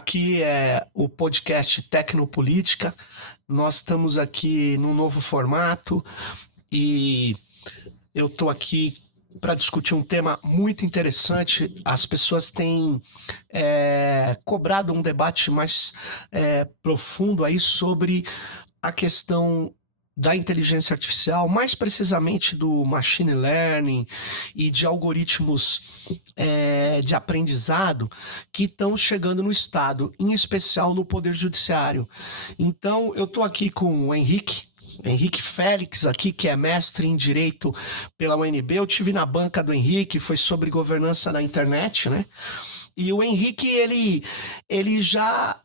Aqui é o podcast Tecnopolítica. Nós estamos aqui num novo formato e eu estou aqui para discutir um tema muito interessante. As pessoas têm cobrado um debate mais profundo aí sobre a questão da inteligência artificial, mais precisamente do machine learning e de algoritmos de aprendizado que estão chegando no Estado, em especial no Poder Judiciário. Então, eu estou aqui com o Henrique Félix aqui, que é mestre em Direito pela UNB. Eu tive na banca do Henrique, foi sobre governança na internet, né? E o Henrique, ele já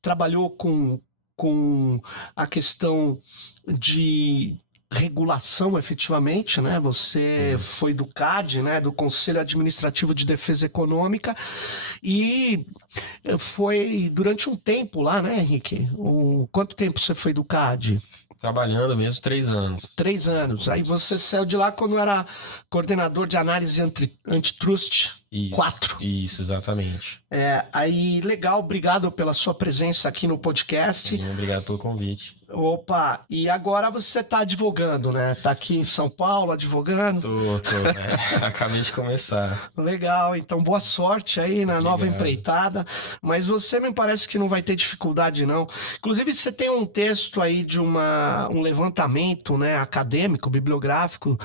trabalhou com a questão de regulação, efetivamente, né? Você foi do CAD, né? Do Conselho Administrativo de Defesa Econômica, e foi durante um tempo lá, né, Henrique? Quanto tempo você foi do CAD? Trabalhando mesmo 3 anos. 3 anos. Aí você saiu de lá quando era coordenador de análise antitrust. Isso, 4. Isso, exatamente. Aí, legal, obrigado pela sua presença aqui no podcast. Sim, obrigado pelo convite. Opa, e agora você tá advogando, né? Tá aqui em São Paulo advogando? Tô, né? Acabei de começar. Legal, então boa sorte aí na nova empreitada. Mas você me parece que não vai ter dificuldade, não. Inclusive, você tem um texto aí de um levantamento, né, acadêmico, bibliográfico,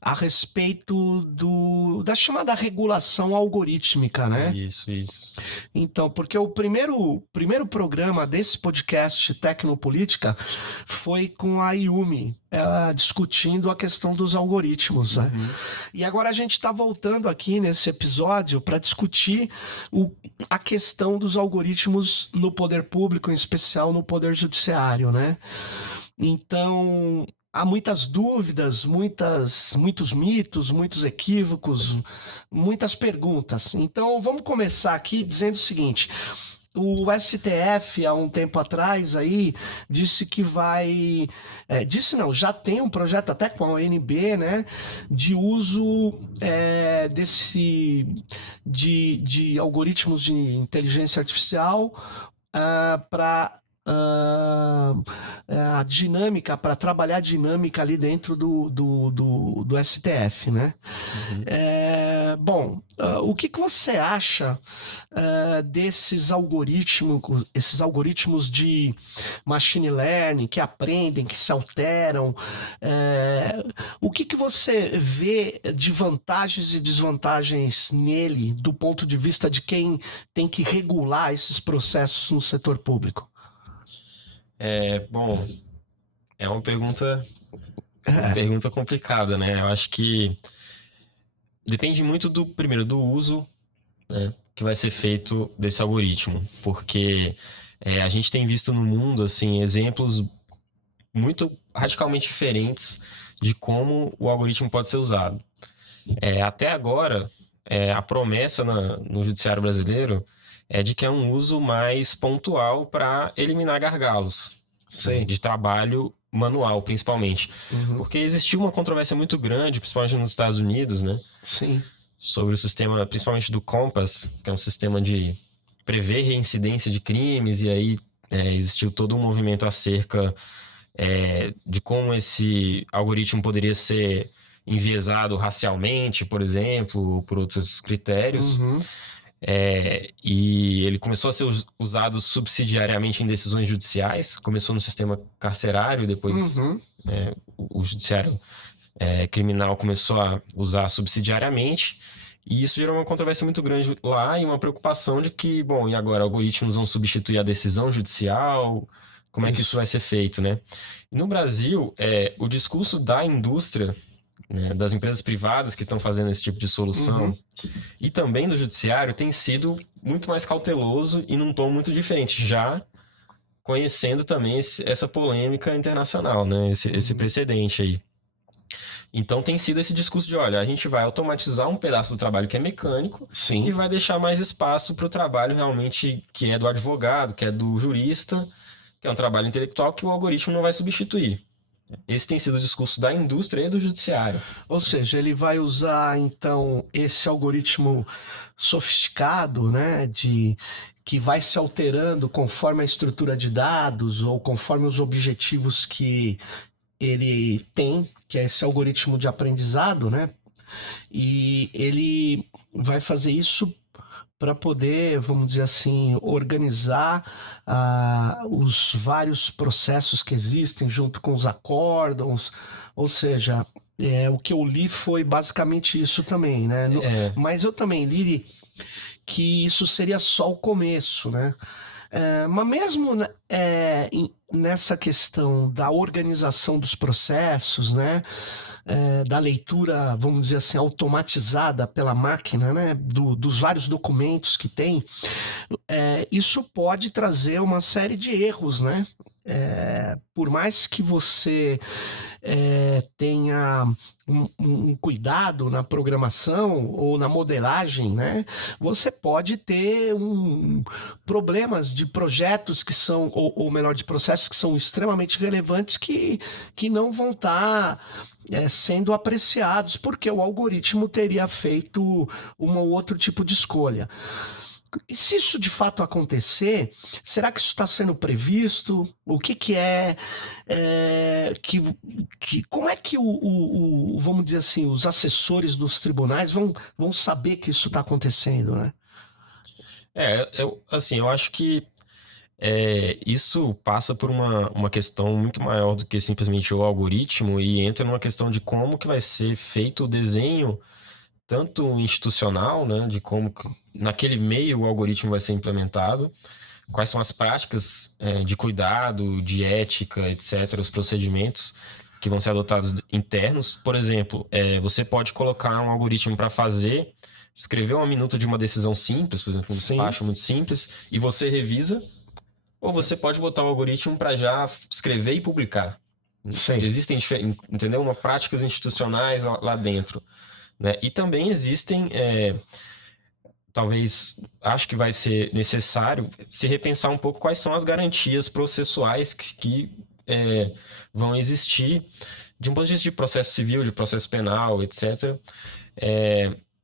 a respeito da chamada regulação algorítmica, né? Isso. Então, porque o primeiro programa desse podcast Tecnopolítica foi com a Yumi, ela discutindo a questão dos algoritmos, né? E agora a gente está voltando aqui nesse episódio para discutir a questão dos algoritmos no poder público, em especial no poder judiciário, né? Então, há muitas dúvidas, muitos mitos, muitos equívocos, muitas perguntas. Então, vamos começar aqui dizendo o seguinte: o STF, há um tempo atrás, aí, disse que vai... já tem um projeto até com a ONB, né, de uso de algoritmos de inteligência artificial para... a dinâmica, para trabalhar a dinâmica ali dentro do STF, né? O que você acha desses algoritmos, esses algoritmos de machine learning que aprendem, que se alteram? O que você vê de vantagens e desvantagens nele, do ponto de vista de quem tem que regular esses processos no setor público? É uma pergunta complicada, né? Eu acho que depende muito do uso, né, que vai ser feito desse algoritmo, porque a gente tem visto no mundo, assim, exemplos muito radicalmente diferentes de como o algoritmo pode ser usado. Até agora, a promessa no judiciário brasileiro é de que é um uso mais pontual para eliminar gargalos, né, de trabalho manual, principalmente. Porque existiu uma controvérsia muito grande, principalmente nos Estados Unidos, né? Sim. Sobre o sistema, principalmente do Compass, que é um sistema de prever reincidência de crimes, e aí existiu todo um movimento acerca de como esse algoritmo poderia ser enviesado racialmente, por exemplo, ou por outros critérios. E ele começou a ser usado subsidiariamente em decisões judiciais. Começou no sistema carcerário, depois o judiciário criminal começou a usar subsidiariamente. E isso gerou uma controvérsia muito grande lá e uma preocupação de que, bom, e agora algoritmos vão substituir a decisão judicial? Como é que isso vai ser feito, né? E no Brasil, o discurso da indústria, né, das empresas privadas que estão fazendo esse tipo de solução, e também do judiciário, tem sido muito mais cauteloso e num tom muito diferente, já conhecendo também essa polêmica internacional, né, esse precedente aí. Então tem sido esse discurso de, olha, a gente vai automatizar um pedaço do trabalho que é mecânico. Sim. E vai deixar mais espaço para o trabalho realmente que é do advogado, que é do jurista, que é um trabalho intelectual que o algoritmo não vai substituir. Esse tem sido o discurso da indústria e do judiciário. Ou seja, ele vai usar então esse algoritmo sofisticado, né, que vai se alterando conforme a estrutura de dados ou conforme os objetivos que ele tem, que é esse algoritmo de aprendizado, né? E ele vai fazer isso para poder, vamos dizer assim, organizar os vários processos que existem junto com os acórdons, ou seja, o que eu li foi basicamente isso também, né? Mas eu também li que isso seria só o começo, né? Mas mesmo nessa questão da organização dos processos, né? Da leitura, vamos dizer assim, automatizada pela máquina, né? Dos vários documentos que tem, isso pode trazer uma série de erros, né? Por mais que você tenha um cuidado na programação ou na modelagem, né? Você pode ter problemas de projetos que são, ou melhor, de processos que são extremamente relevantes que não vão estar sendo apreciados porque o algoritmo teria feito um ou outro tipo de escolha. E se isso de fato acontecer, será que isso está sendo previsto? O que é como é que vamos dizer assim, os assessores dos tribunais vão saber que isso está acontecendo, né? Eu acho que isso passa por uma questão muito maior do que simplesmente o algoritmo e entra numa questão de como que vai ser feito o desenho tanto institucional, né, de como naquele meio o algoritmo vai ser implementado, quais são as práticas de cuidado, de ética, etc., os procedimentos que vão ser adotados internos. Por exemplo, você pode colocar um algoritmo para escrever uma minuta de uma decisão simples, por exemplo, um despacho muito simples, e você revisa, ou você pode botar o algoritmo para já escrever e publicar. Sim. Existem, entendeu? Práticas institucionais lá dentro. Né? E também existem, talvez, acho que vai ser necessário se repensar um pouco quais são as garantias processuais que vão existir de um ponto de vista de processo civil, de processo penal, etc.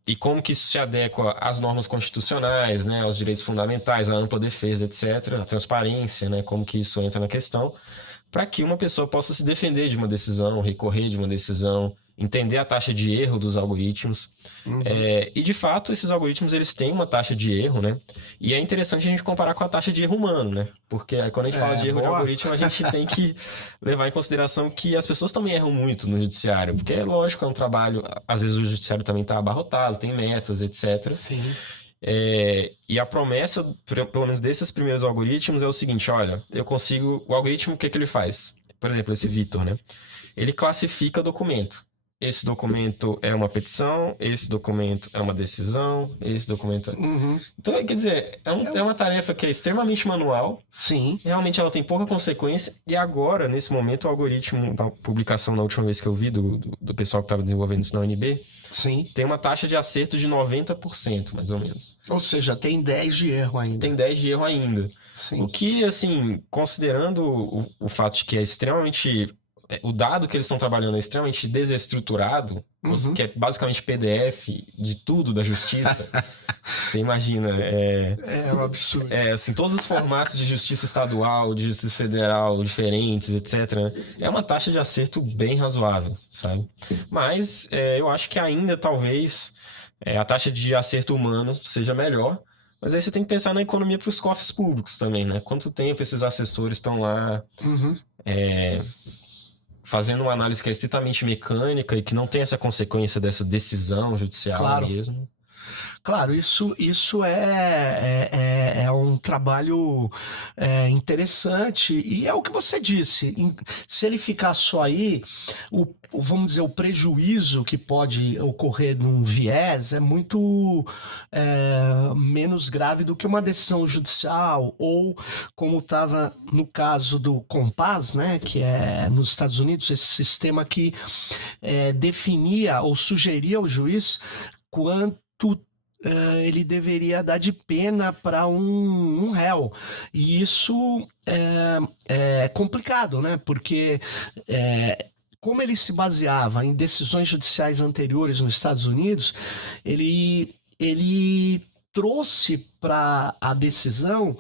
E como que isso se adequa às normas constitucionais, né, aos direitos fundamentais, à ampla defesa, etc., a transparência, né, como que isso entra na questão, para que uma pessoa possa se defender de uma decisão, recorrer de uma decisão, entender a taxa de erro dos algoritmos. Uhum. E, de fato, esses algoritmos eles têm uma taxa de erro, né? E é interessante a gente comparar com a taxa de erro humano, né? Porque quando a gente fala de erro de algoritmo, a gente tem que levar em consideração que as pessoas também erram muito no judiciário. Porque, lógico, é um trabalho... Às vezes o judiciário também está abarrotado, tem metas, etc. Sim. E a promessa, pelo menos desses primeiros algoritmos, é o seguinte, olha, eu consigo... O algoritmo, o que ele faz? Por exemplo, esse Vitor, né? Ele classifica documento. Esse documento é uma petição, esse documento é uma decisão, esse documento... Uhum. Então, quer dizer, é uma tarefa que é extremamente manual. Sim. Realmente ela tem pouca consequência. E agora, nesse momento, o algoritmo da publicação, na última vez que eu vi, do pessoal que estava desenvolvendo isso na UNB, sim, tem uma taxa de acerto de 90%, mais ou menos. Ou seja, tem 10 de erro ainda. Tem 10 de erro ainda. Sim. O que, assim, considerando o fato de que é extremamente... O dado que eles estão trabalhando é extremamente desestruturado, Uhum. que é basicamente PDF de tudo da justiça. Você imagina. É um absurdo. Assim, todos os formatos de justiça estadual, de justiça federal, diferentes, etc. É uma taxa de acerto bem razoável, sabe? Mas eu acho que ainda, talvez, a taxa de acerto humano seja melhor. Mas aí você tem que pensar na economia para os cofres públicos também, né? Quanto tempo esses assessores estão lá... Uhum. Fazendo uma análise que é estritamente mecânica e que não tem essa consequência dessa decisão judicial mesmo. Claro, isso é um trabalho interessante e é o que você disse. Se ele ficar só aí, vamos dizer, o prejuízo que pode ocorrer num viés é muito menos grave do que uma decisão judicial ou como estava no caso do Compass, né, que é nos Estados Unidos, esse sistema que definia ou sugeria ao juiz quanto ele deveria dar de pena para um réu. E isso é complicado, né? Porque como ele se baseava em decisões judiciais anteriores nos Estados Unidos, ele trouxe para a decisão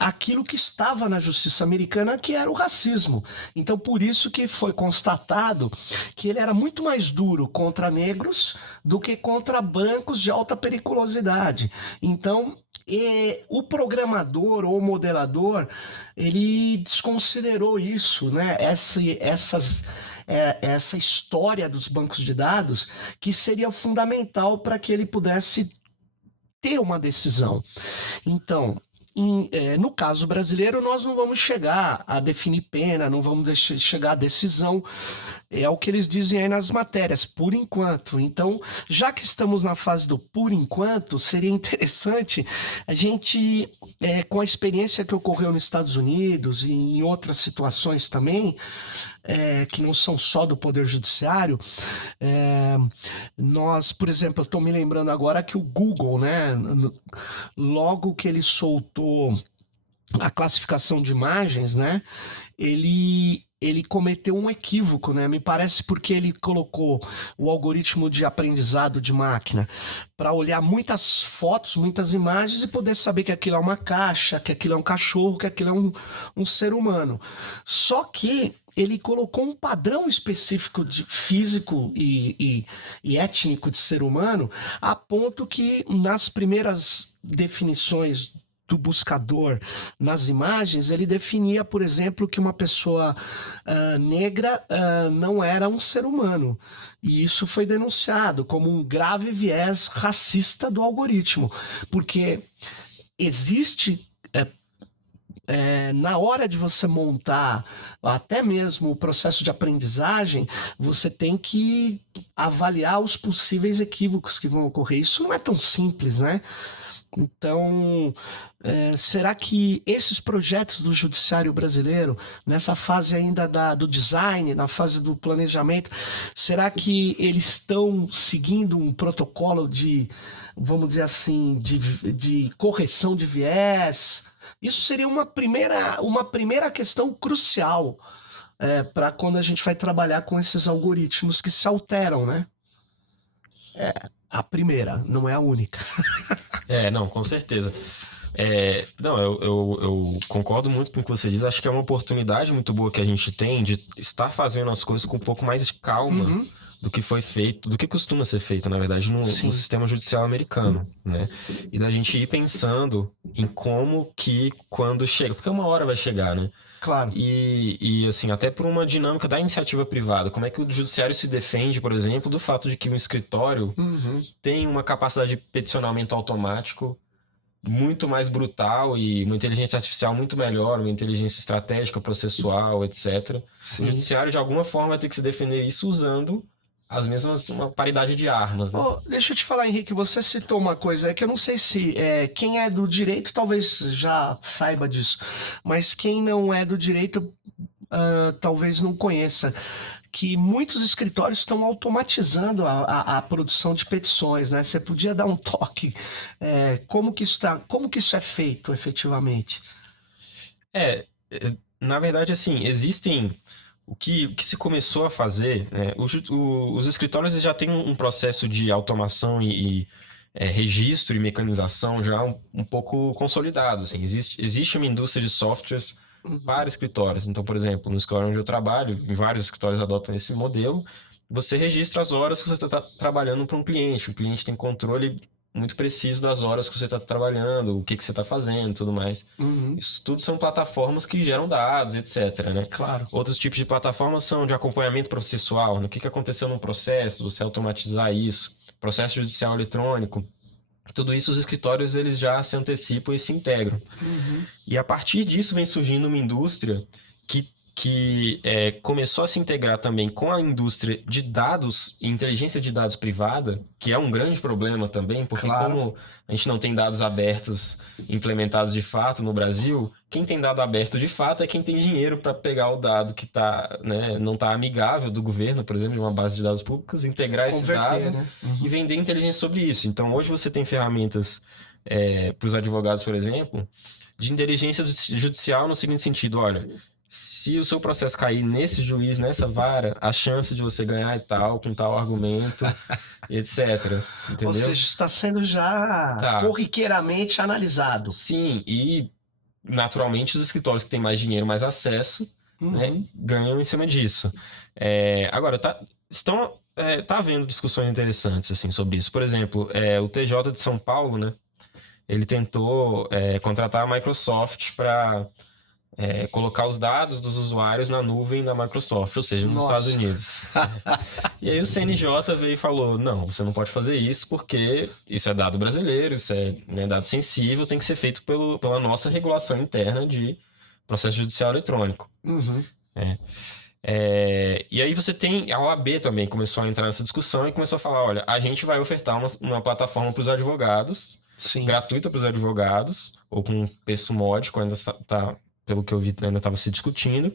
aquilo que estava na justiça americana, que era o racismo. Então, por isso que foi constatado que ele era muito mais duro contra negros do que contra brancos de alta periculosidade. Então, o programador ou modelador, ele desconsiderou isso, né? Essa história dos bancos de dados, que seria fundamental para que ele pudesse ter uma decisão. Então, no caso brasileiro, nós não vamos chegar a definir pena, não vamos chegar a decisão. É o que eles dizem aí nas matérias, por enquanto. Então, já que estamos na fase do por enquanto, seria interessante a gente, com a experiência que ocorreu nos Estados Unidos e em outras situações também, que não são só do Poder Judiciário, nós, por exemplo, eu estou me lembrando agora que o Google, né, logo que ele soltou a classificação de imagens, né, ele cometeu um equívoco, né? Me parece porque ele colocou o algoritmo de aprendizado de máquina para olhar muitas fotos, muitas imagens e poder saber que aquilo é uma caixa, que aquilo é um cachorro, que aquilo é um ser humano. Só que ele colocou um padrão específico de físico e étnico de ser humano, a ponto que nas primeiras definições do buscador nas imagens, ele definia, por exemplo, que uma pessoa negra não era um ser humano. E isso foi denunciado como um grave viés racista do algoritmo, porque existe na hora de você montar até mesmo o processo de aprendizagem, você tem que avaliar os possíveis equívocos que vão ocorrer. Isso não é tão simples, né? Então, será que esses projetos do judiciário brasileiro, nessa fase ainda do design, na fase do planejamento, será que eles estão seguindo um protocolo de, vamos dizer assim, de correção de viés? Isso seria uma primeira questão crucial para quando a gente vai trabalhar com esses algoritmos que se alteram, né? A primeira, não é a única. Não, com certeza. Não, eu concordo muito com o que você diz. Acho que é uma oportunidade muito boa que a gente tem de estar fazendo as coisas com um pouco mais de calma do que foi feito, do que costuma ser feito, na verdade, no sistema judicial americano, né? E da gente ir pensando em como que, quando chega, porque uma hora vai chegar, né? Claro. E assim, até por uma dinâmica da iniciativa privada. Como é que o judiciário se defende, por exemplo, do fato de que um escritório tem uma capacidade de peticionamento automático muito mais brutal e uma inteligência artificial muito melhor, uma inteligência estratégica, processual, etc. Sim. O judiciário, de alguma forma, vai ter que se defender isso usando as mesmas, uma paridade de armas, né? Deixa eu te falar, Henrique, você citou uma coisa que eu não sei se quem é do direito talvez já saiba disso, mas quem não é do direito talvez não conheça, que muitos escritórios estão automatizando a produção de petições, né? Você podia dar um toque, como que isso é feito efetivamente? Na verdade, assim, existem... O que se começou a fazer, os escritórios já têm um processo de automação e registro e mecanização já um pouco consolidado. Assim. Existe uma indústria de softwares para escritórios. Então, por exemplo, no escritório onde eu trabalho, vários escritórios adotam esse modelo, você registra as horas que você está trabalhando para um cliente. O cliente tem controle muito preciso das horas que você está trabalhando, o que você está fazendo e tudo mais. Isso tudo são plataformas que geram dados, etc. Né? Claro. Outros tipos de plataformas são de acompanhamento processual, né? O que aconteceu no processo, você automatizar isso, processo judicial eletrônico. Tudo isso os escritórios eles já se antecipam e se integram. E a partir disso vem surgindo uma indústria que que começou a se integrar também com a indústria de dados e inteligência de dados privada, que é um grande problema também, porque como a gente não tem dados abertos implementados de fato no Brasil, quem tem dado aberto de fato é quem tem dinheiro para pegar o dado que tá, né, não está amigável do governo, por exemplo, de uma base de dados públicos, integrar esse dado, né? E vender inteligência sobre isso. Então, hoje você tem ferramentas para os advogados, por exemplo, de inteligência judicial no seguinte sentido: olha, se o seu processo cair nesse juiz, nessa vara, a chance de você ganhar é tal, com tal argumento, etc. Entendeu? Ou seja, está sendo já corriqueiramente analisado. Sim, e naturalmente os escritórios que têm mais dinheiro, mais acesso, né, ganham em cima disso. Agora, tá havendo discussões interessantes assim, sobre isso. Por exemplo, o TJ de São Paulo, né, ele tentou contratar a Microsoft para colocar os dados dos usuários na nuvem da Microsoft, ou seja, nos Estados Unidos. E aí o CNJ veio e falou: não, você não pode fazer isso porque isso é dado brasileiro, isso é, né, dado sensível, tem que ser feito pela nossa regulação interna de processo judicial eletrônico. E aí você tem a OAB também começou a entrar nessa discussão e começou a falar: olha, a gente vai ofertar uma plataforma para os advogados, gratuita para os advogados, ou com um preço módico, ainda está, pelo que eu vi, ainda estava se discutindo,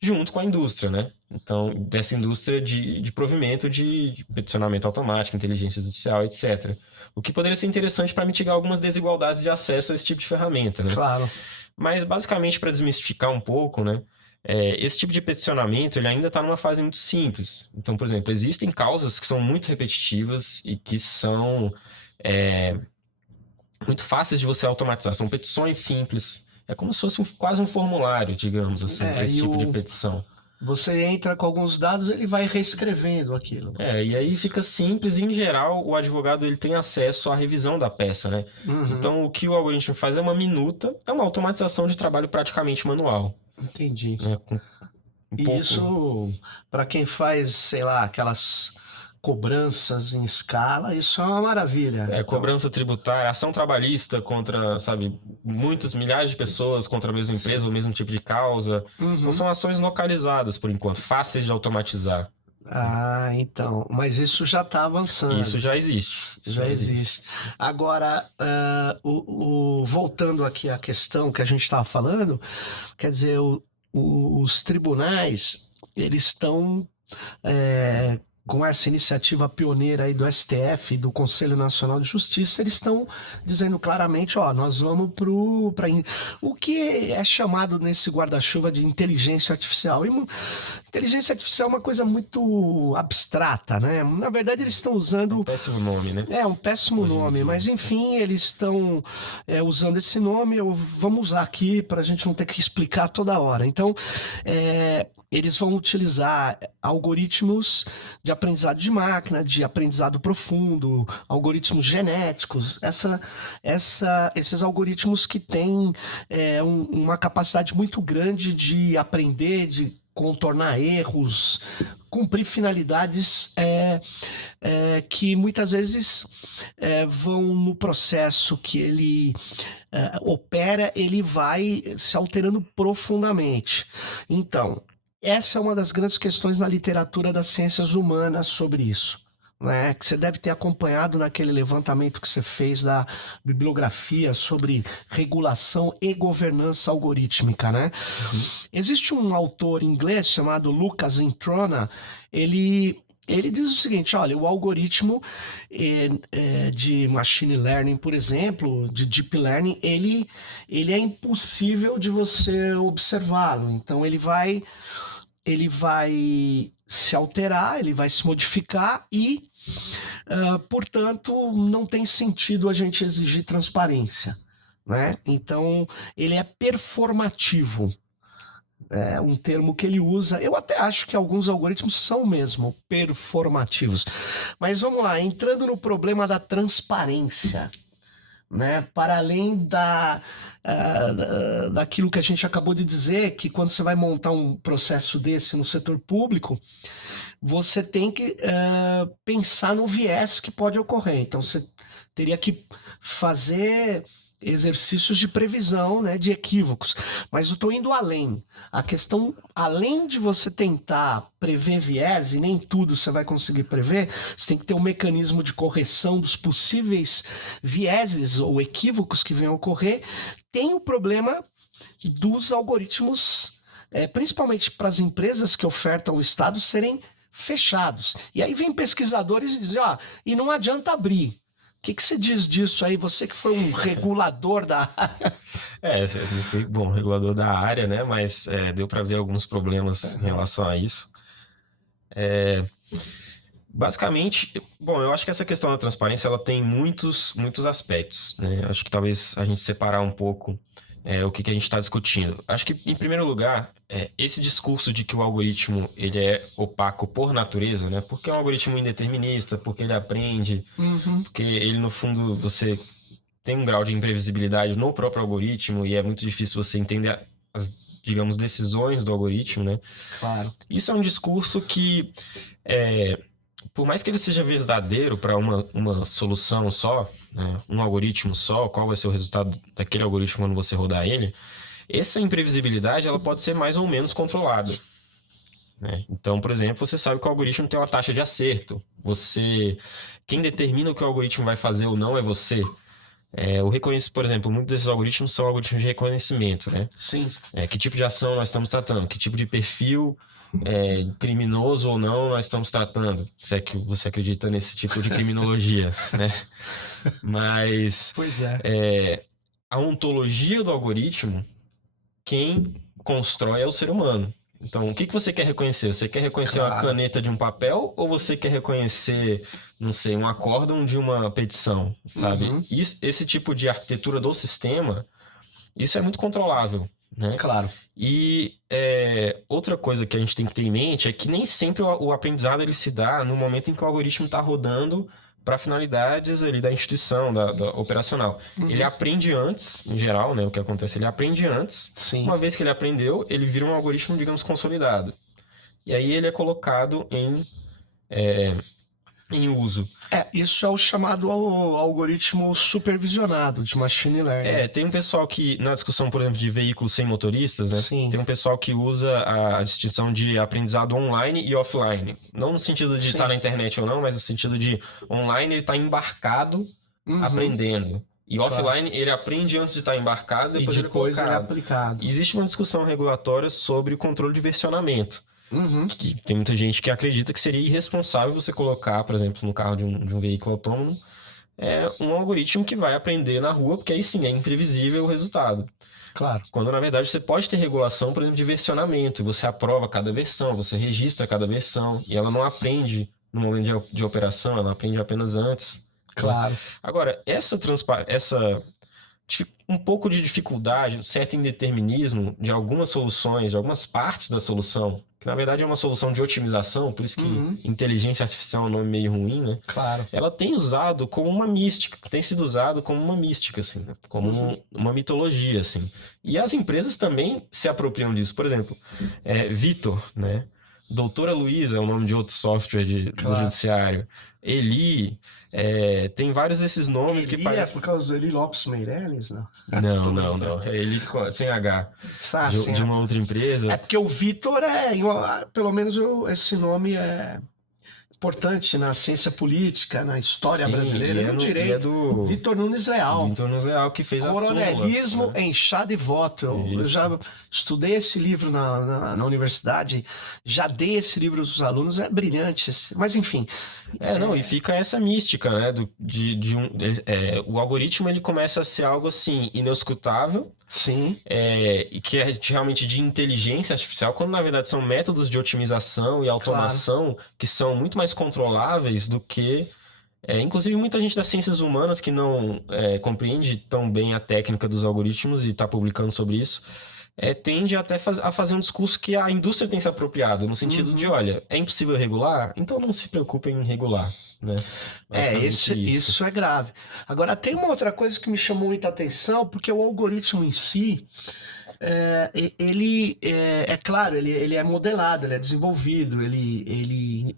junto com a indústria, né? Então, dessa indústria de provimento de peticionamento automático, inteligência judicial, etc. O que poderia ser interessante para mitigar algumas desigualdades de acesso a esse tipo de ferramenta, né? Claro. Mas, basicamente, para desmistificar um pouco, né? Esse tipo de peticionamento ele ainda está numa fase muito simples. Então, por exemplo, existem causas que são muito repetitivas e que são muito fáceis de você automatizar. São petições simples. É como se fosse quase um formulário, digamos assim, esse tipo de petição. Você entra com alguns dados, ele vai reescrevendo aquilo. E aí fica simples e, em geral, o advogado ele tem acesso à revisão da peça, né? Então, o que o algoritmo faz é uma minuta, é uma automatização de trabalho praticamente manual. Entendi. E pouco... isso, para quem faz, sei lá, aquelas cobranças em escala, isso é uma maravilha. Então... cobrança tributária, ação trabalhista contra, sabe, muitas milhares de pessoas contra a mesma empresa ou o mesmo tipo de causa. Então são ações localizadas, por enquanto, fáceis de automatizar. Então, mas isso já está avançando. Isso já existe. Já existe. Agora, voltando aqui à questão que a gente estava falando, quer dizer, os tribunais, eles estão com essa iniciativa pioneira aí do STF e do Conselho Nacional de Justiça, eles estão dizendo claramente: nós vamos para o que é chamado nesse guarda-chuva de inteligência artificial. E inteligência artificial é uma coisa muito abstrata, né? Na verdade, eles estão usando... Um péssimo nome, né? Um péssimo nome, mas enfim, eles estão usando esse nome. Vamos usar aqui para a gente não ter que explicar toda hora. Então, eles vão utilizar algoritmos de aprendizado de máquina, de aprendizado profundo, algoritmos genéticos, esses algoritmos que têm uma capacidade muito grande de aprender, de contornar erros, cumprir finalidades que muitas vezes vão no processo que ele opera, ele vai se alterando profundamente. Então, essa é uma das grandes questões na literatura das ciências humanas sobre isso, né? Que você deve ter acompanhado naquele levantamento que você fez da bibliografia sobre regulação e governança algorítmica, né? Existe um autor inglês chamado Lucas Introna. Ele diz o seguinte: olha, o algoritmo de machine learning, por exemplo, de deep learning, ele é impossível de você observá-lo. Então ele vai se alterar, ele vai se modificar e, portanto, não tem sentido a gente exigir transparência, né? Então, ele é performativo. É um termo que ele usa. Eu até acho que alguns algoritmos são mesmo performativos. Mas vamos lá, entrando no problema da transparência, né? Para além daquilo que a gente acabou de dizer, que quando você vai montar um processo desse no setor público, você tem que pensar no viés que pode ocorrer. Então, você teria que fazer exercícios de previsão, né, de equívocos. Mas eu estou indo além. A questão, além de você tentar prever viés, e nem tudo você vai conseguir prever, você tem que ter um mecanismo de correção dos possíveis vieses ou equívocos que venham a ocorrer. Tem o problema dos algoritmos, principalmente para as empresas que ofertam o Estado, serem fechados. E aí vem pesquisadores e dizem, e não adianta abrir. O que você diz disso aí? Você que foi um regulador da área. Eu não fui, regulador da área, né? Mas deu para ver alguns problemas em relação a isso. Basicamente, eu acho que essa questão da transparência ela tem muitos aspectos, né? Acho que talvez a gente separar um pouco o que a gente está discutindo. Acho que, em primeiro lugar, esse discurso de que o algoritmo ele é opaco por natureza, né? Porque é um algoritmo indeterminista, porque ele aprende, porque ele, no fundo, você tem um grau de imprevisibilidade no próprio algoritmo e é muito difícil você entender as, digamos, decisões do algoritmo, né? Claro. Isso é um discurso que, por mais que ele seja verdadeiro para uma solução só, né, um algoritmo só, qual vai ser o resultado daquele algoritmo quando você rodar ele, essa imprevisibilidade ela pode ser mais ou menos controlada. Né? Então, por exemplo, você sabe que o algoritmo tem uma taxa de acerto. Quem determina o que o algoritmo vai fazer ou não é você. Por exemplo, muitos desses algoritmos são algoritmos de reconhecimento, né? Sim. Que tipo de ação nós estamos tratando? Que tipo de perfil criminoso ou não nós estamos tratando? Se é que você acredita nesse tipo de criminologia, né? Mas Pois é. A ontologia do algoritmo, quem constrói é o ser humano. Então, o que você quer reconhecer? Você quer reconhecer uma caneta de um papel ou você quer reconhecer, não sei, um acórdão de uma petição, sabe? Esse tipo de arquitetura do sistema, isso é muito controlável, né? Claro. E outra coisa que a gente tem que ter em mente é que nem sempre o aprendizado ele se dá no momento em que o algoritmo está rodando para finalidades ali da instituição, da operacional. Ele aprende antes, em geral, né? O que acontece? Ele aprende antes. Sim. Uma vez que ele aprendeu, ele vira um algoritmo, digamos, consolidado. E aí ele é colocado em uso. Isso é o chamado algoritmo supervisionado de machine learning. Tem um pessoal que, na discussão, por exemplo, de veículos sem motoristas, né? Sim. Tem um pessoal que usa a distinção de aprendizado online e offline. Não no sentido de estar na internet ou não, mas no sentido de online ele está embarcado aprendendo. E offline ele aprende antes de estar embarcado, depois ele é colocado. Ele é aplicado. Existe uma discussão regulatória sobre o controle de versionamento. Que tem muita gente que acredita que seria irresponsável você colocar, por exemplo, no carro de um veículo autônomo, um algoritmo que vai aprender na rua, porque aí sim é imprevisível o resultado. Claro. Quando na verdade você pode ter regulação, por exemplo, de versionamento, você aprova cada versão, você registra cada versão, e ela não aprende no momento de operação, ela aprende apenas antes. Claro. Agora, um pouco de dificuldade, um certo indeterminismo de algumas soluções, de algumas partes da solução, que na verdade é uma solução de otimização, por isso que inteligência artificial é um nome meio ruim, né? Claro. Ela tem usado como uma mística, tem sido usado como uma mística, assim, né? Como uma mitologia, assim. E as empresas também se apropriam disso. Por exemplo, Vitor, né? Doutora Luísa é o nome de outro software do judiciário. Eli... tem vários desses nomes Eli que parecem... é por causa do Eli Lopes Meirelles, não? Não. É Eli sem H. De uma outra empresa. É porque o Vitor pelo menos esse nome é importante na ciência política, na história brasileira, no direito. Vitor Nunes Leal. Vitor Nunes Leal, que fez Coronelismo, a súmula, né? em chá de voto. Eu já estudei esse livro na universidade, já dei esse livro aos alunos, é brilhante. Mas enfim. E fica essa mística, né? O algoritmo ele começa a ser algo assim, inescrutável. Sim. E que é realmente de inteligência artificial, quando na verdade são métodos de otimização e automação que são muito mais controláveis do que... inclusive muita gente das ciências humanas que não compreende tão bem a técnica dos algoritmos e está publicando sobre isso, tende até a fazer um discurso que a indústria tem se apropriado, no sentido de, olha, é impossível regular, então não se preocupem em regular. Né? Isso é grave. Agora, tem uma outra coisa que me chamou muita atenção, porque o algoritmo em si, É claro, ele é modelado, ele é desenvolvido, ele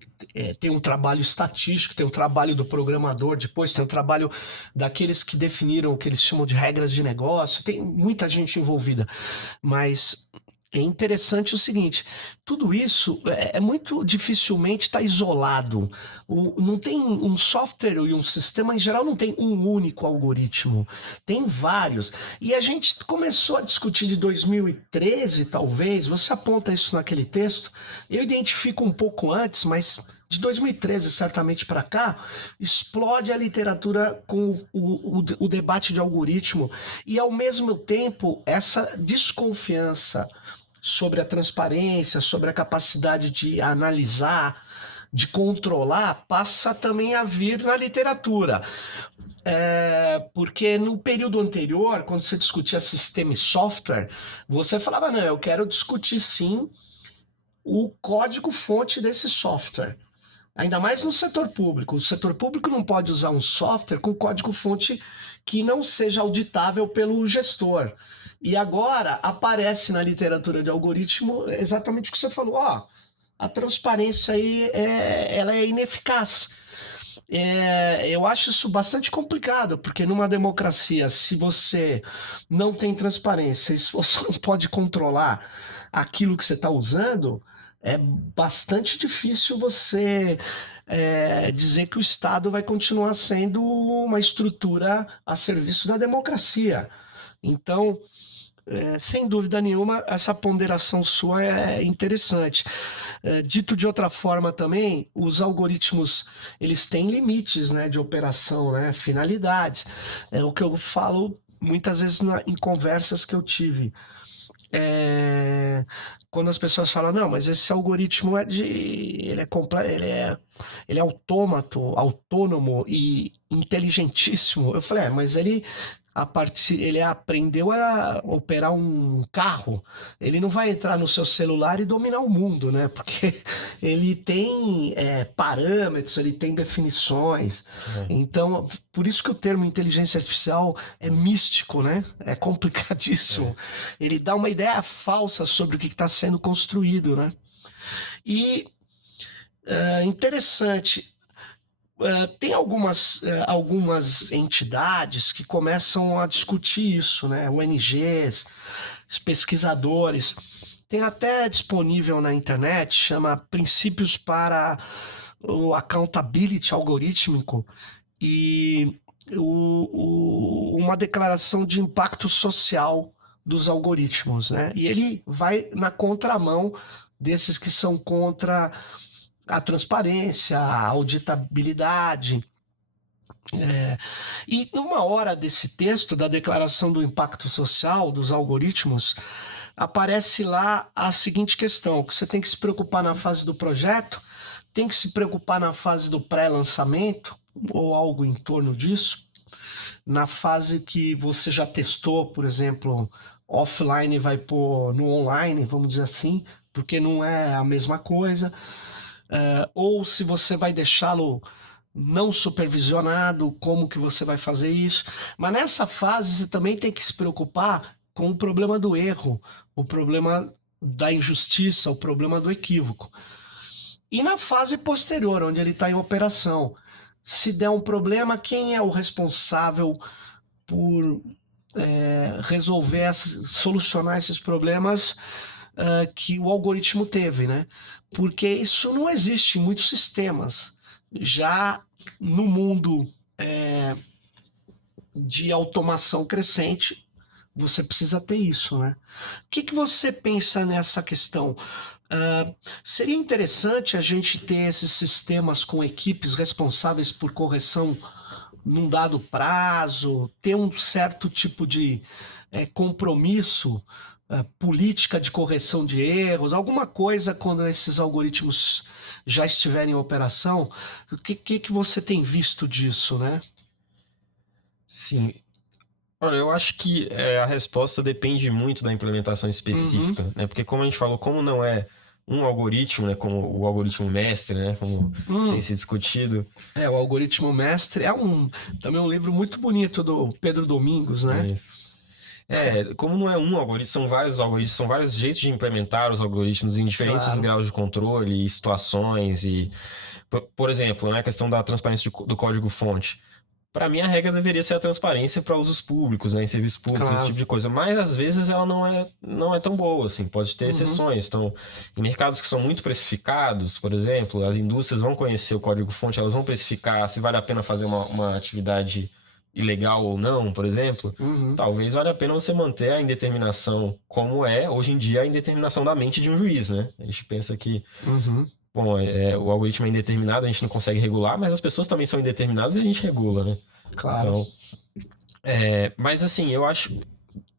tem um trabalho estatístico, tem um trabalho do programador, depois tem um trabalho daqueles que definiram o que eles chamam de regras de negócio, tem muita gente envolvida, mas é interessante o seguinte, tudo isso muito dificilmente está isolado. Não tem um software e um sistema em geral, não tem um único algoritmo, tem vários. E a gente começou a discutir de 2013, talvez, você aponta isso naquele texto, eu identifico um pouco antes, mas de 2013 certamente para cá, explode a literatura com o debate de algoritmo e ao mesmo tempo essa desconfiança sobre a transparência, sobre a capacidade de analisar, de controlar, passa também a vir na literatura. Porque no período anterior, quando você discutia sistema e software, você falava, não, eu quero discutir sim o código-fonte desse software. Ainda mais no setor público. O setor público não pode usar um software com código-fonte que não seja auditável pelo gestor. E agora aparece na literatura de algoritmo exatamente o que você falou. A transparência aí ela é ineficaz. Eu acho isso bastante complicado, porque numa democracia, se você não tem transparência, se você não pode controlar aquilo que você está usando, é bastante difícil você dizer que o Estado vai continuar sendo uma estrutura a serviço da democracia. Então, sem dúvida nenhuma, essa ponderação sua é interessante. Dito de outra forma também, os algoritmos eles têm limites, né, de operação, né, finalidades. É o que eu falo muitas vezes em conversas que eu tive. Quando as pessoas falam, não, mas esse algoritmo ele é autônomo e inteligentíssimo. Eu falei, mas ele aprendeu a operar um carro. Ele não vai entrar no seu celular e dominar o mundo, né? Porque ele tem parâmetros, ele tem definições. Então, por isso que o termo inteligência artificial é místico, né? É complicadíssimo. Ele dá uma ideia falsa sobre o que está sendo construído, né? E interessante. Tem algumas entidades que começam a discutir isso, né? ONGs, pesquisadores. Tem até disponível na internet, chama Princípios para o Accountability Algorítmico e uma declaração de impacto social dos algoritmos, né? E ele vai na contramão desses que são contra a transparência, a auditabilidade. E numa hora desse texto, da declaração do impacto social dos algoritmos, aparece lá a seguinte questão, que você tem que se preocupar na fase do projeto, tem que se preocupar na fase do pré-lançamento, ou algo em torno disso, na fase que você já testou, por exemplo, offline vai pôr no online, vamos dizer assim, porque não é a mesma coisa. Ou se você vai deixá-lo não supervisionado, como que você vai fazer isso. Mas nessa fase você também tem que se preocupar com o problema do erro, o problema da injustiça, o problema do equívoco. E na fase posterior, onde ele está em operação, se der um problema, quem é o responsável por resolver, solucionar esses problemas que o algoritmo teve, né? Porque isso não existe em muitos sistemas. Já no mundo de automação crescente, você precisa ter isso, né? O que você pensa nessa questão? Seria interessante a gente ter esses sistemas com equipes responsáveis por correção num dado prazo, ter um certo tipo de compromisso, política de correção de erros, alguma coisa quando esses algoritmos já estiverem em operação. O que você tem visto disso, né? Sim. Olha, eu acho que a resposta depende muito da implementação específica, né? Porque como a gente falou, como não é um algoritmo, né? Como o algoritmo mestre, né? Como tem se discutido. O algoritmo mestre é também um livro muito bonito do Pedro Domingos, né? Isso. Como não é um algoritmo, são vários algoritmos, são vários jeitos de implementar os algoritmos em diferentes Claro. graus de controle e situações. E, por exemplo, né, a questão da transparência do código-fonte. Para mim, a regra deveria ser a transparência para usos públicos, né, em serviços públicos, esse Claro. tipo de coisa. Mas, às vezes, ela não é tão boa, assim. Pode ter exceções. Então, em mercados que são muito precificados, por exemplo, as indústrias vão conhecer o código-fonte, elas vão precificar se vale a pena fazer uma atividade ilegal ou não, por exemplo. Uhum. Talvez valha a pena você manter a indeterminação como é, hoje em dia, a indeterminação da mente de um juiz, né? A gente pensa que Uhum. bom, o algoritmo é indeterminado, a gente não consegue regular, mas as pessoas também são indeterminadas e a gente regula, né? Claro. Então, mas assim, eu acho,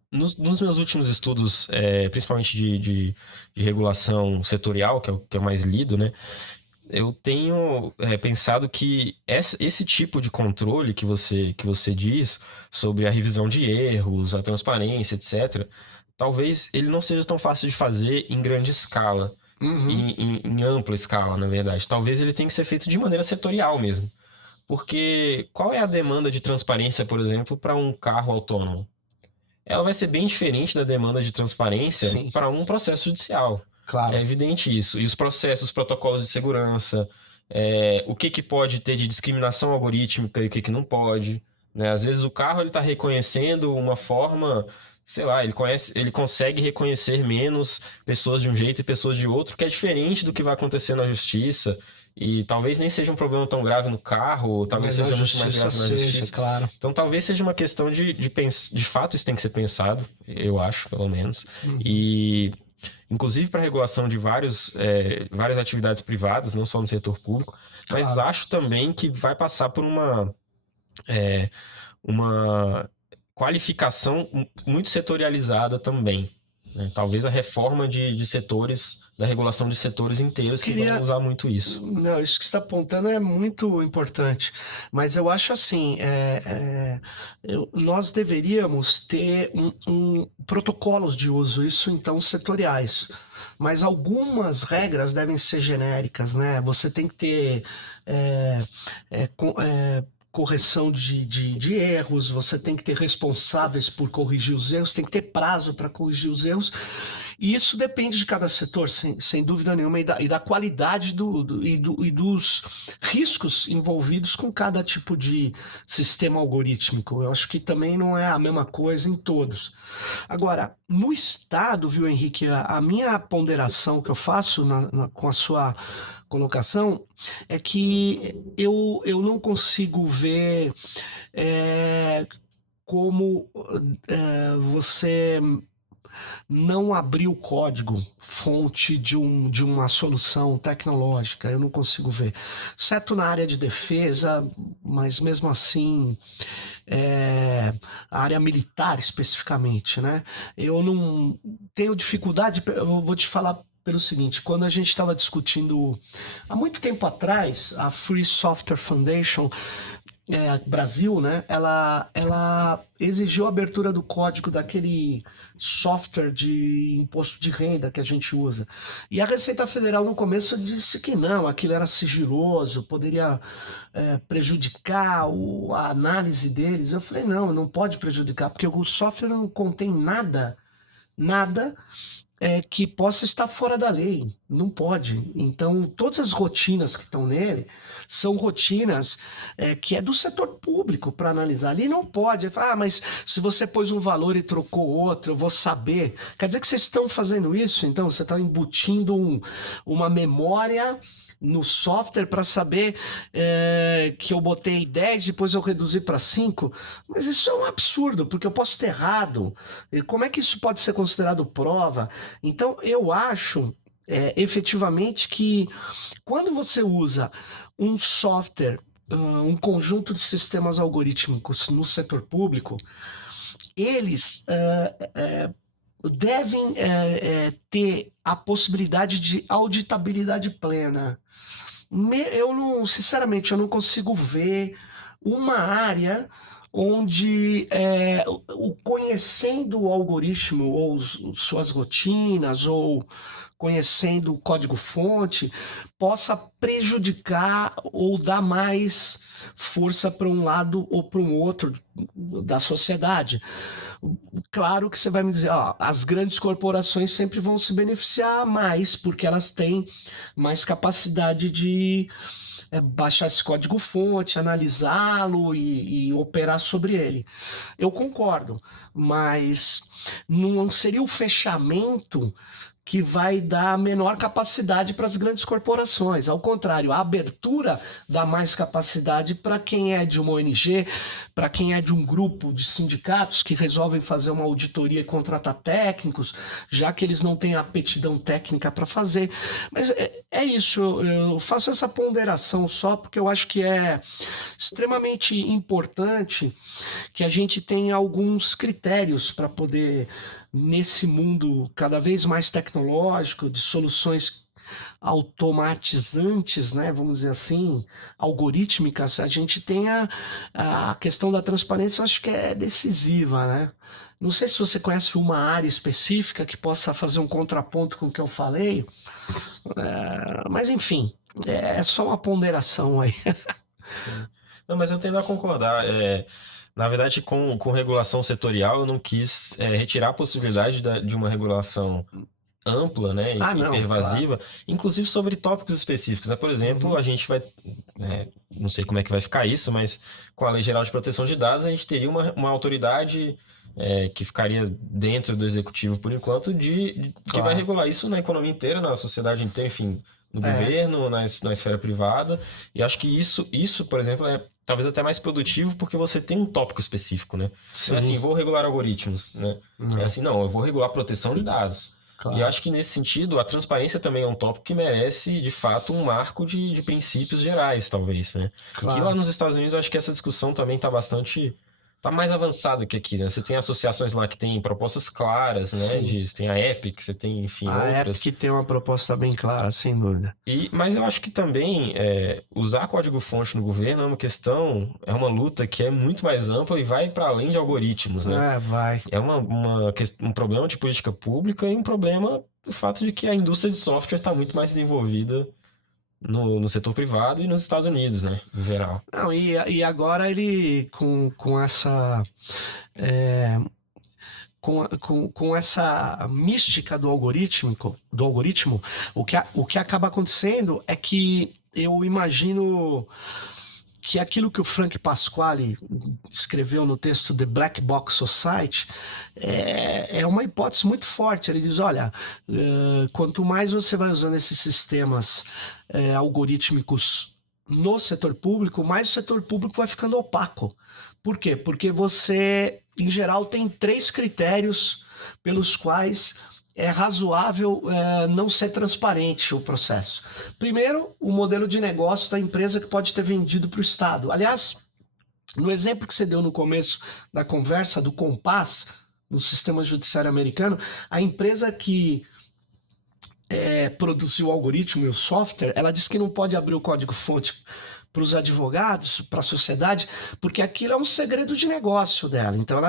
nos meus últimos estudos, principalmente de regulação setorial, que é o mais lido, né? Eu tenho pensado que esse tipo de controle que você diz sobre a revisão de erros, a transparência, etc., talvez ele não seja tão fácil de fazer em grande escala, Uhum. em ampla escala, na verdade. Talvez ele tenha que ser feito de maneira setorial mesmo. Porque qual é a demanda de transparência, por exemplo, para um carro autônomo? Ela vai ser bem diferente da demanda de transparência Sim, para um processo judicial. É claro. evidente isso. E os processos, os protocolos de segurança, o que pode ter de discriminação algorítmica e o que não pode, né? Às vezes o carro ele está reconhecendo uma forma, sei lá, ele consegue reconhecer menos pessoas de um jeito e pessoas de outro, que é diferente do que vai acontecer na justiça. E talvez nem seja um problema tão grave no carro, ou talvez Mas a seja muito mais justiça grave na seja, justiça. claro. Então talvez seja uma questão de fato isso tem que ser pensado, eu acho, pelo menos. Uhum. E inclusive para regulação de várias atividades privadas, não só no setor público, mas Claro. acho também que vai passar por uma qualificação muito setorializada também, né? Talvez a reforma de setores, da regulação de setores inteiros que vão Queria. usar muito isso. Não, isso que você está apontando é muito importante, mas eu acho assim, nós deveríamos ter protocolos de uso, isso então setoriais, mas algumas regras devem ser genéricas, né? Você tem que ter é, correção de erros, você tem que ter responsáveis por corrigir os erros, tem que ter prazo para corrigir os erros. E isso depende de cada setor, sem dúvida nenhuma, e da qualidade e dos riscos envolvidos com cada tipo de sistema algorítmico. Eu acho que também não é a mesma coisa em todos. Agora, no Estado, viu, Henrique, a minha ponderação que eu faço com a sua colocação é que eu não consigo ver como você não abrir o código fonte de uma solução tecnológica, eu não consigo ver. Certo na área de defesa, mas mesmo assim, a área militar especificamente, né? Eu não tenho dificuldade, eu vou te falar pelo seguinte, quando a gente estava discutindo há muito tempo atrás, a Free Software Foundation Brasil, né? Ela exigiu a abertura do código daquele software de imposto de renda que a gente usa. E a Receita Federal no começo disse que não, aquilo era sigiloso, poderia prejudicar a análise deles. Eu falei, não, não pode prejudicar, porque o software não contém nada que possa estar fora da lei. Não pode. Então, todas as rotinas que estão nele são rotinas que é do setor público para analisar. Ali não pode. Ele fala, mas se você pôs um valor e trocou outro, eu vou saber. Quer dizer que vocês estão fazendo isso? Então, você está embutindo uma memória no software para saber que eu botei 10, depois eu reduzi para 5, mas isso é um absurdo, porque eu posso ter errado. E como é que isso pode ser considerado prova? Então, eu acho efetivamente que quando você usa um software, um conjunto de sistemas algorítmicos no setor público, eles devem ter a possibilidade de auditabilidade plena. Eu não, sinceramente, eu não consigo ver uma área onde o conhecendo o algoritmo ou suas rotinas ou conhecendo o código-fonte possa prejudicar ou dar mais força para um lado ou para um outro da sociedade. Claro que você vai me dizer, ó, as grandes corporações sempre vão se beneficiar mais porque elas têm mais capacidade de baixar esse código-fonte, analisá-lo e operar sobre ele. Eu concordo, mas não seria o fechamento que vai dar menor capacidade para as grandes corporações. Ao contrário, a abertura dá mais capacidade para quem é de uma ONG, para quem é de um grupo de sindicatos que resolvem fazer uma auditoria e contratar técnicos, já que eles não têm a aptidão técnica para fazer. Mas é isso, eu faço essa ponderação só porque eu acho que é extremamente importante que a gente tenha alguns critérios para poder, nesse mundo cada vez mais tecnológico, de soluções automatizantes, né, vamos dizer assim, algorítmicas, a gente tem a questão da transparência, eu acho que é decisiva, né? Não sei se você conhece uma área específica que possa fazer um contraponto com o que eu falei, mas enfim, é só uma ponderação aí. Não, mas eu tendo a concordar. Na verdade, com regulação setorial, eu não quis retirar a possibilidade de uma regulação ampla, né, e Não, pervasiva, claro. inclusive sobre tópicos específicos, né? Por exemplo, a gente vai, não sei como é que vai ficar isso, mas com a Lei Geral de Proteção de Dados, a gente teria uma autoridade que ficaria dentro do executivo por enquanto, que vai Claro. regular isso na economia inteira, na sociedade inteira, enfim, no governo, na esfera privada. E acho que isso, por exemplo, é talvez até mais produtivo porque você tem um tópico específico, né? Não é assim, Sim. vou regular algoritmos, né? É assim, não, eu vou regular proteção de dados. E eu Claro. acho que nesse sentido, a transparência também é um tópico que merece, de fato, um marco de princípios gerais, talvez, né? E que lá Claro. nos Estados Unidos eu acho que essa discussão também tá mais avançada que aqui, né? Você tem associações lá que têm propostas claras, né? Sim. Você tem a Epic, você tem, enfim, A outras. Epic tem uma proposta bem clara, sem dúvida. Mas eu acho que também usar código-fonte no governo é uma luta que é muito mais ampla e vai para além de algoritmos, né? Vai. É um problema de política pública e um problema do fato de que a indústria de software está muito mais desenvolvida no setor privado e nos Estados Unidos, né? Em geral. Não, e agora ele, com essa. é, com essa mística do algoritmo, o que acaba acontecendo é que eu imagino que aquilo que o Frank Pasquale escreveu no texto The Black Box Society é uma hipótese muito forte. Ele diz, olha, quanto mais você vai usando esses sistemas algorítmicos no setor público, mais o setor público vai ficando opaco. Por quê? Porque você, em geral, tem 3 critérios pelos quais é razoável não ser transparente o processo. Primeiro, o modelo de negócio da empresa que pode ter vendido para o Estado. Aliás, no exemplo que você deu no começo da conversa do Compass, no sistema judiciário americano, a empresa que produziu o algoritmo e o software, ela disse que não pode abrir o código-fonte para os advogados, para a sociedade, porque aquilo é um segredo de negócio dela. Então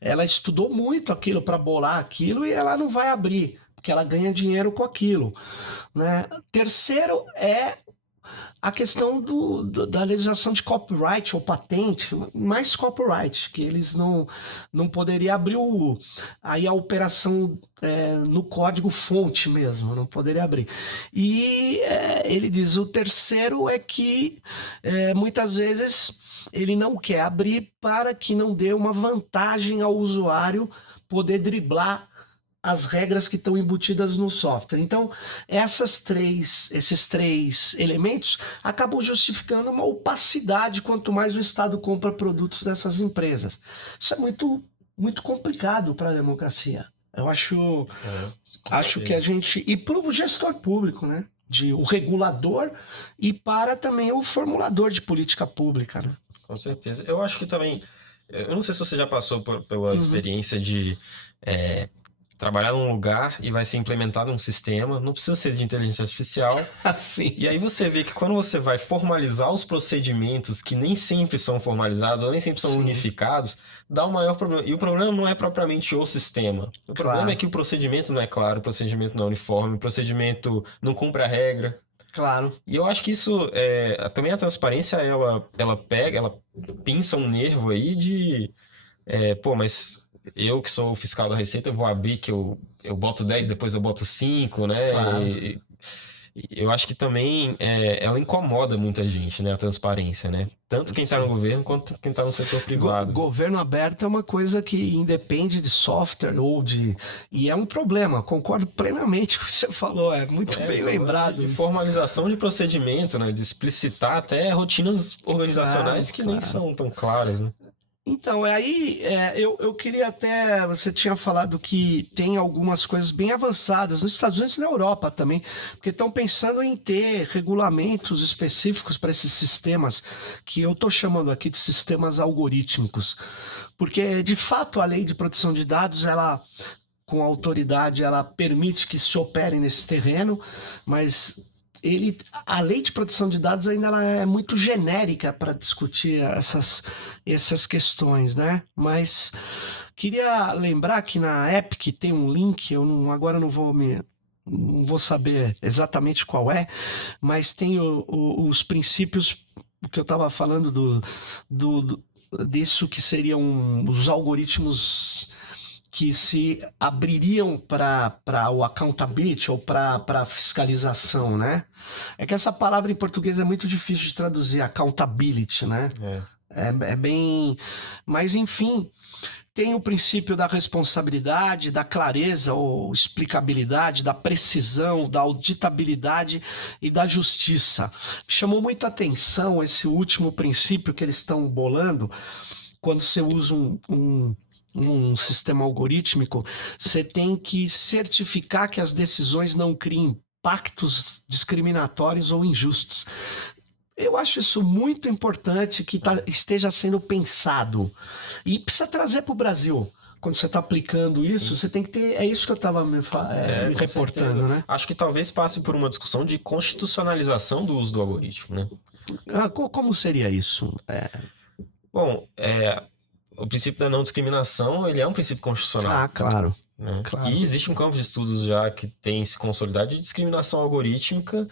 ela estudou muito aquilo para bolar aquilo e ela não vai abrir, porque ela ganha dinheiro com aquilo, né? Terceiro é a questão da legislação de copyright ou patente, mais copyright, que eles não poderiam abrir aí a operação no código fonte mesmo, não poderia abrir. E ele diz, o terceiro é que muitas vezes ele não quer abrir para que não dê uma vantagem ao usuário poder driblar as regras que estão embutidas no software. Então, esses três elementos acabam justificando uma opacidade quanto mais o Estado compra produtos dessas empresas. Isso é muito, muito complicado para a democracia. Eu acho que a gente... E para o gestor público, né? O regulador e para também o formulador de política pública, né? Com certeza. Eu acho que também... Eu não sei se você já passou pela experiência de trabalhar num lugar e vai ser implementado um sistema, não precisa ser de inteligência artificial. Assim. E aí você vê que quando você vai formalizar os procedimentos que nem sempre são formalizados ou nem sempre são unificados, dá um maior problema. E o problema não é propriamente o sistema. O problema é que o procedimento não é claro, o procedimento não é uniforme, o procedimento não cumpre a regra. Claro. E eu acho que isso, também a transparência, ela pinça um nervo aí de, mas eu que sou o fiscal da Receita, eu vou abrir que eu boto 10, depois eu boto 5, né? Claro. E eu acho que também ela incomoda muita gente, né? A transparência, né? Tanto quem está no governo quanto quem está no setor privado. Governo aberto é uma coisa que independe de software e é um problema. Concordo plenamente com o que você falou. É muito bem lembrado. De formalização de procedimento, né? De explicitar até rotinas organizacionais que nem são tão claras, né? Então, aí eu queria até. Você tinha falado que tem algumas coisas bem avançadas nos Estados Unidos e na Europa também, porque estão pensando em ter regulamentos específicos para esses sistemas, que eu estou chamando aqui de sistemas algorítmicos. Porque, de fato, a lei de proteção de dados, ela, com autoridade, ela permite que se opere nesse terreno, mas a lei de proteção de dados ainda ela é muito genérica para discutir essas questões, né? Mas queria lembrar que na Epic tem um link, agora não vou saber exatamente qual é, mas tem os princípios que eu estava falando disso que seriam os algoritmos que se abririam para o accountability ou para a fiscalização, né? É que essa palavra em português é muito difícil de traduzir, accountability, né? É bem... Mas, enfim, tem o princípio da responsabilidade, da clareza ou explicabilidade, da precisão, da auditabilidade e da justiça. Me chamou muita atenção esse último princípio que eles estão bolando quando você usa um sistema algorítmico, você tem que certificar que as decisões não criem impactos discriminatórios ou injustos. Eu acho isso muito importante que esteja sendo pensado. E precisa trazer para o Brasil. Quando você está aplicando isso, você tem que ter... É isso que eu estava me reportando, certeza, né? Acho que talvez passe por uma discussão de constitucionalização do uso do algoritmo, né? Como seria isso? Bom, o princípio da não discriminação, ele é um princípio constitucional. Claro. Né? Claro. E existe um campo de estudos já que tem se consolidado de discriminação algorítmica,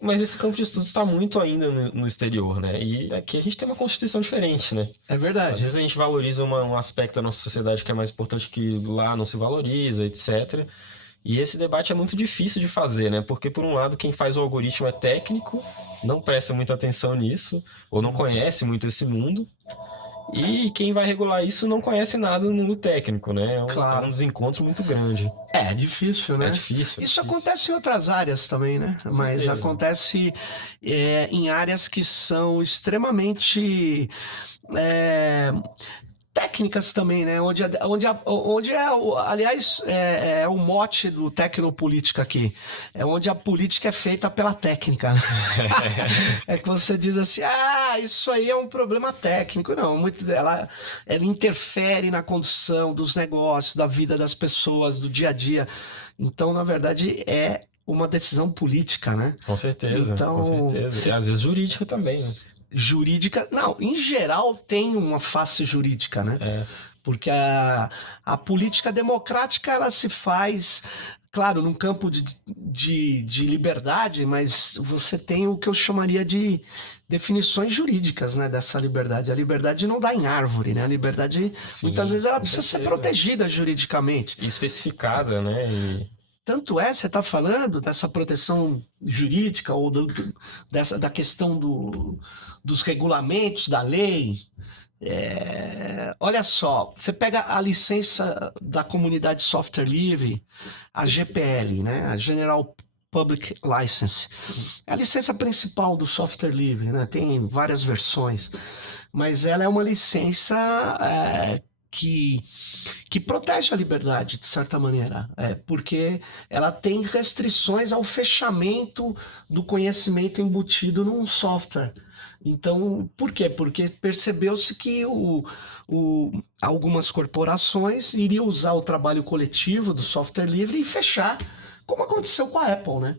mas esse campo de estudos está muito ainda no exterior, né? E aqui a gente tem uma constituição diferente, né? É verdade. Às vezes a gente valoriza um aspecto da nossa sociedade que é mais importante que lá não se valoriza, etc. E esse debate é muito difícil de fazer, né? Porque, por um lado, quem faz o algoritmo é técnico, não presta muita atenção nisso, ou não conhece muito esse mundo. E quem vai regular isso não conhece nada do mundo técnico, né? É um desencontro muito grande. É difícil, né? É difícil. Isso acontece em outras áreas também, né? Mas acontece em áreas que são extremamente técnicas também, né? Aliás, é o mote do Tecnopolítica aqui. É onde a política é feita pela técnica. Né? É que você diz assim, isso aí é um problema técnico. Não, ela interfere na condução dos negócios, da vida das pessoas, do dia a dia. Então, na verdade, é uma decisão política, né? Com certeza, então, com certeza. E às vezes jurídica também, né? Jurídica, não, em geral tem uma face jurídica, né? Porque a política democrática ela se faz, claro, num campo de liberdade, mas você tem o que eu chamaria de definições jurídicas, né, dessa liberdade. A liberdade não dá em árvore, né? A liberdade, muitas vezes, ela precisa ser protegida juridicamente. E especificada, né? Tanto você está falando dessa proteção jurídica ou da questão dos regulamentos da lei. Olha só, você pega a licença da comunidade software livre, a GPL, né? A General Public License. É a licença principal do software livre, né? Tem várias versões, mas ela é uma licença que protege a liberdade, de certa maneira, porque ela tem restrições ao fechamento do conhecimento embutido num software. Então, por quê? Porque percebeu-se que algumas corporações iriam usar o trabalho coletivo do software livre e fechar, como aconteceu com a Apple, né?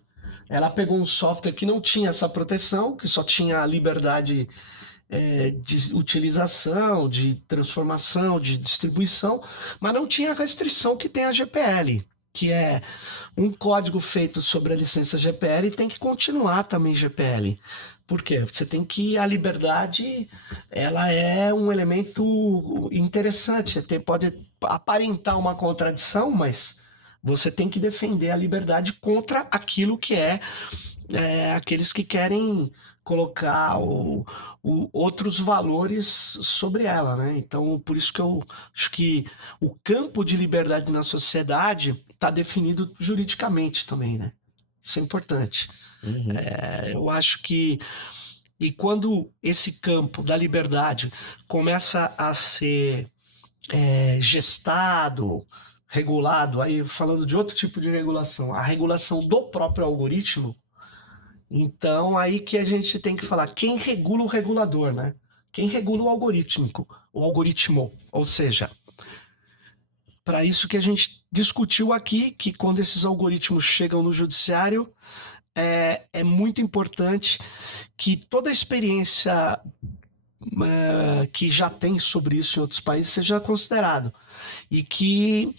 Ela pegou um software que não tinha essa proteção, que só tinha a liberdade de utilização, de transformação, de distribuição, mas não tinha a restrição que tem a GPL, que é um código feito sobre a licença GPL e tem que continuar também GPL. Por quê? Você tem que a liberdade, ela é um elemento interessante. Você pode aparentar uma contradição, mas você tem que defender a liberdade contra aquilo que aqueles que querem colocar outros valores sobre ela, né? Então, por isso que eu acho que o campo de liberdade na sociedade está definido juridicamente também, né? Isso é importante. Uhum. Eu acho que e quando esse campo da liberdade começa a ser gestado, regulado, aí falando de outro tipo de regulação, a regulação do próprio algoritmo, então aí que a gente tem que falar quem regula o regulador, né? Quem regula o algoritmo, ou seja, para isso que a gente discutiu aqui, que quando esses algoritmos chegam no judiciário, é muito importante que toda a experiência que já tem sobre isso em outros países seja considerado e que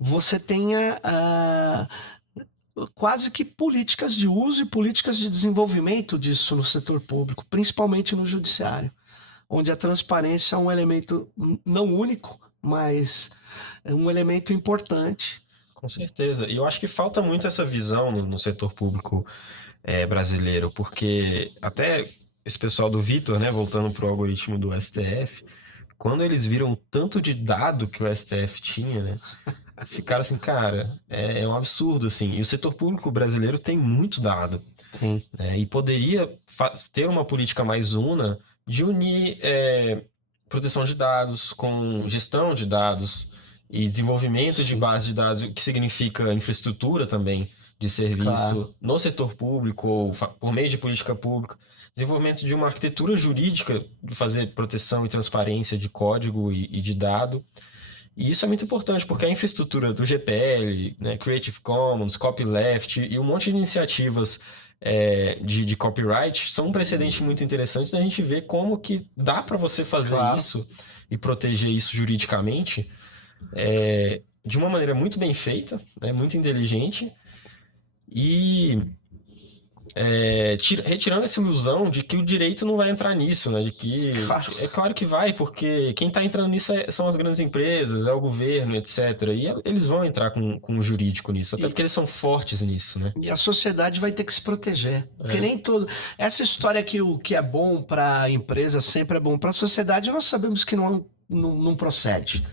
você tenha quase que políticas de uso e políticas de desenvolvimento disso no setor público, principalmente no judiciário, onde a transparência é um elemento não único, mas é um elemento importante. Com certeza. E eu acho que falta muito essa visão no setor público brasileiro, porque até esse pessoal do Vitor, né, voltando para o algoritmo do STF, quando eles viram tanto de dado que o STF tinha, né, ficaram assim, cara, é um absurdo, assim. E o setor público brasileiro tem muito dado, né, e poderia ter uma política mais una de unir proteção de dados com gestão de dados e desenvolvimento de base de dados, o que significa infraestrutura também de serviço Claro. no setor público ou por meio de política pública, desenvolvimento de uma arquitetura jurídica de fazer proteção e transparência de código e de dado. E isso é muito importante, porque a infraestrutura do GPL, né, Creative Commons, Copyleft e um monte de iniciativas de copyright são um precedente muito interessante da gente ver como que dá para você fazer Claro. isso e proteger isso juridicamente de uma maneira muito bem feita, né, muito inteligente e retirando essa ilusão de que o direito não vai entrar nisso, né? De que Claro. é claro que vai, porque quem está entrando nisso são as grandes empresas, é o governo, etc. E eles vão entrar com o jurídico nisso, até porque eles são fortes nisso, né? E a sociedade vai ter que se proteger. Porque nem todo. Essa história que o que é bom para a empresa sempre é bom para a sociedade, nós sabemos que não procede.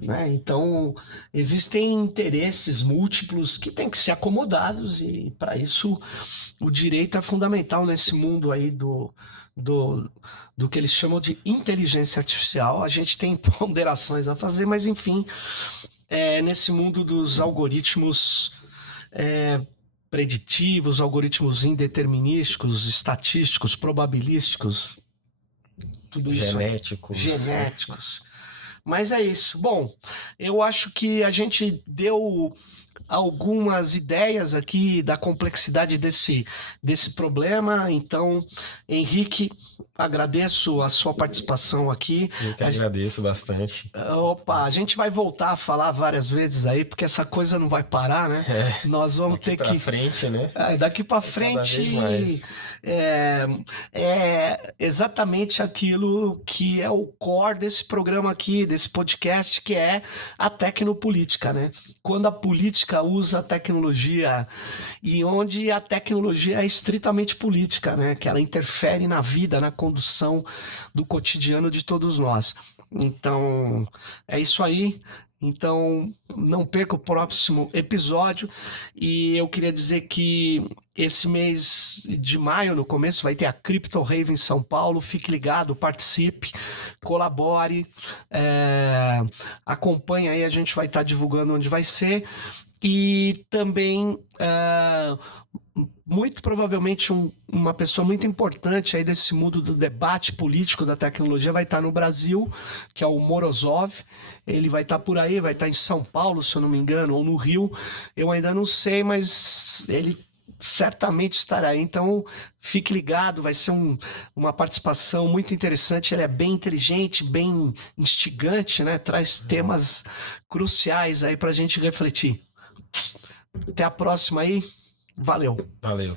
Né? Então, existem interesses múltiplos que têm que ser acomodados, e para isso o direito é fundamental nesse mundo aí do que eles chamam de inteligência artificial. A gente tem ponderações a fazer, mas enfim, nesse mundo dos algoritmos preditivos, algoritmos indeterminísticos, estatísticos, probabilísticos, tudo isso. Genéticos. Mas é isso. Bom, eu acho que a gente deu algumas ideias aqui da complexidade desse problema. Então, Henrique, agradeço a sua participação aqui. Eu que agradeço bastante. Opa, a gente vai voltar a falar várias vezes aí, porque essa coisa não vai parar, né? Nós vamos ter que... Daqui pra frente, né? Daqui pra frente é exatamente aquilo que é o core desse programa aqui, desse podcast, que é a tecnopolítica, né? Quando a política usa a tecnologia e onde a tecnologia é estritamente política, né? Que ela interfere na vida, na condução do cotidiano de todos nós. Então, é isso aí. Então, não perca o próximo episódio. E eu queria dizer que esse mês de maio, no começo, vai ter a Crypto Rave em São Paulo. Fique ligado, participe, colabore, acompanhe aí, a gente vai estar divulgando onde vai ser. E também muito provavelmente uma pessoa muito importante aí desse mundo do debate político da tecnologia vai estar no Brasil, que é o Morozov. Ele vai estar por aí, vai estar em São Paulo, se eu não me engano, ou no Rio. Eu ainda não sei, mas ele certamente estará aí. Então, fique ligado, vai ser uma participação muito interessante. Ele é bem inteligente, bem instigante, né? Traz temas cruciais aí para a gente refletir. Até a próxima aí. Valeu. Valeu.